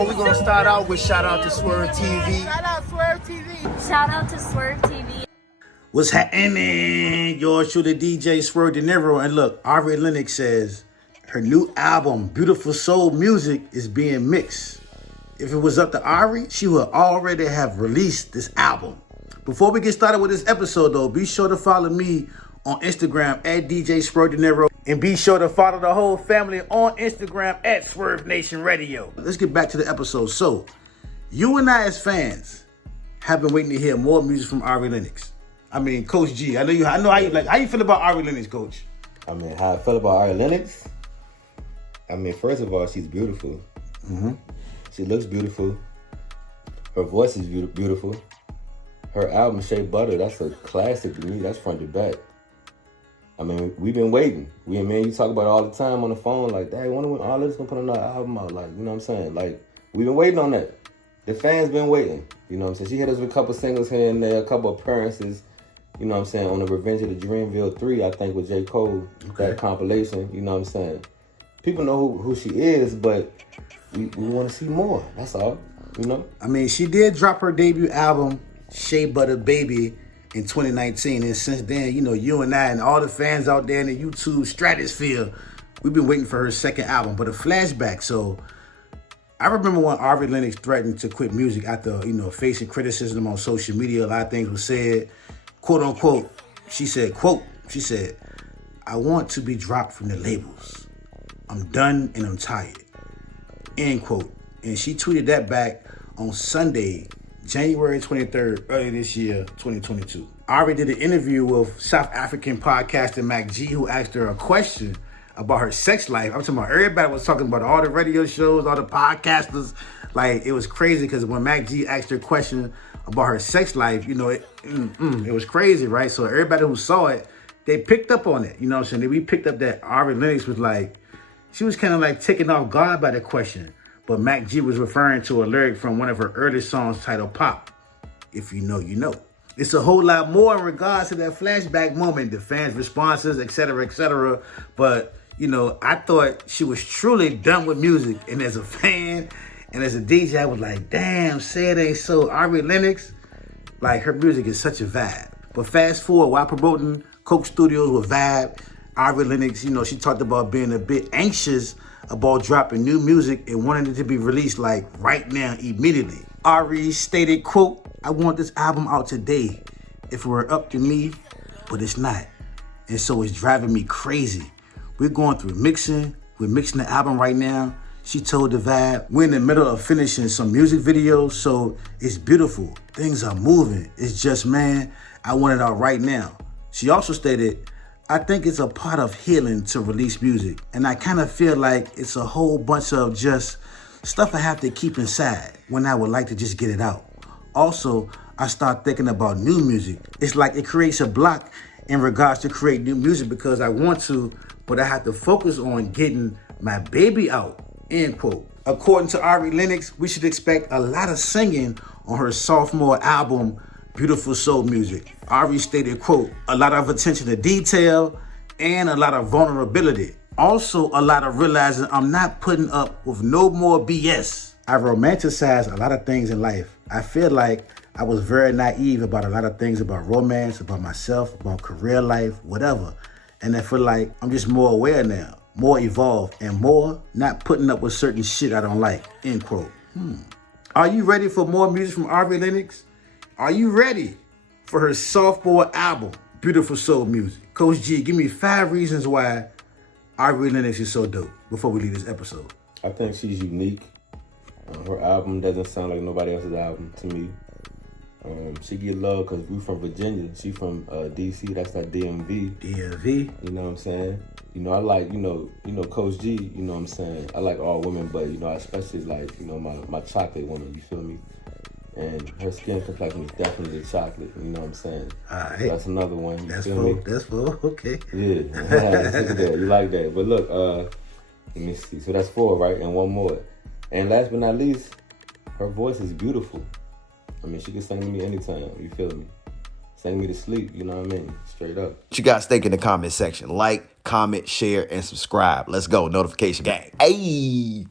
know we're gonna start out with shout out to Swirv TV. Shout out Swirv TV. Shout out to Swirv TV. What's happening? Yours truly, DJ Swirv Deniro. And look, Ari Lennox says her new album, Beautiful Soul Music, is being mixed. If it was up to Ari, she would already have released this album. Before we get started with this episode, though, be sure to follow me on Instagram at DJ Swirv Deniro. And be sure to follow the whole family on Instagram at SwirvNationRadio. Let's get back to the episode. So, you and I as fans have been waiting to hear more music from Ari Lennox. I mean, Coach G. I know how you like. How you feel about Ari Lennox, Coach? I mean, how I feel about Ari Lennox? I mean, first of all, she's beautiful. Mm-hmm. She looks beautiful. Her voice is beautiful. Her album, Shea, that's a classic to me. That's front to back. I mean, we've been waiting. You talk about it all the time on the phone, like, Dad, wonder when all this gonna put another album out? Like, you know what I'm saying? Like, we've been waiting on that. The fans been waiting. You know what I'm saying? She hit us with a couple singles here and there, a couple appearances. You know what I'm saying? On the Revenge of the Dreamville 3, I think, with J. Cole, that compilation. You know what I'm saying? People know who she is, but we want to see more. That's all. You know? I mean, she did drop her debut album, Shea Butter Baby, in 2019, and since then, you know, you and I and all the fans out there in the YouTube stratosphere, we've been waiting for her second album. But a flashback, so I remember when Ari Lennox threatened to quit music after, you know, facing criticism on social media. A lot of things were said, quote unquote. She said, I want to be dropped from the labels. I'm done and I'm tired, end quote. And she tweeted that back on Sunday, January 23rd, early this year, 2022. Ari did an interview with South African podcaster Mac G, who asked her a question about her sex life. I'm talking about everybody was talking about all the radio shows, all the podcasters. Like, it was crazy because when Mac G asked her a question about her sex life, you know, it was crazy, right? So everybody who saw it, they picked up on it. You know what I'm saying? We picked up that Ari Lennox was like, she was kind of like taken off guard by the question. But Mac G was referring to a lyric from one of her early songs titled Pop. If you know, you know. It's a whole lot more in regards to that flashback moment, the fans' responses, etc., etc. But, you know, I thought she was truly done with music. And as a fan and as a DJ, I was like, damn, say it ain't so. Ari Lennox, like, her music is such a vibe. But fast forward, while promoting Coke Studios with Vibe, Ari Lennox, you know, she talked about being a bit anxious about dropping new music and wanting it to be released like right now, immediately. Ari stated, quote, I want this album out today if it were up to me, but it's not. And so it's driving me crazy. We're going through mixing. We're mixing the album right now. She told the Vibe, we're in the middle of finishing some music videos, so it's beautiful. Things are moving. It's just, man, I want it out right now. She also stated, I think it's a part of healing to release music. And I kind of feel like it's a whole bunch of just stuff I have to keep inside when I would like to just get it out. Also, I start thinking about new music. It's like it creates a block in regards to create new music because I want to, but I have to focus on getting my baby out, end quote. According to Ari Lennox, we should expect a lot of singing on her sophomore album, Beautiful Soul Music. Ari stated, quote, a lot of attention to detail and a lot of vulnerability. Also, a lot of realizing I'm not putting up with no more BS. I romanticize a lot of things in life. I feel like I was very naive about a lot of things about romance, about myself, about career life, whatever. And I feel like I'm just more aware now, more evolved, and more not putting up with certain shit I don't like, end quote. Are you ready for more music from Ari Lennox? Are you ready for her sophomore album, Beautiful Soul Music? Coach G, give me 5 reasons why Ari Lennox is so dope before we leave this episode. I think she's unique. Her album doesn't sound like nobody else's album to me. She get love because we from Virginia. She from D.C. That's that DMV. DMV. You know what I'm saying? You know, I like, you know, Coach G, you know what I'm saying? I like all women, but, you know, I especially like, you know, my chocolate woman, you feel me? And her skin complexion is definitely chocolate, you know what I'm saying? All right. So that's another one. That's full, okay. Yeah, look at that. You like that. But look, let me see. So that's 4, right? And one more. And last but not least, her voice is beautiful. I mean, she can sing to me anytime, you feel me? Sing me to sleep, you know what I mean? Straight up. What you guys think in the comment section? Like, comment, share, and subscribe. Let's go. Notification gang. Hey!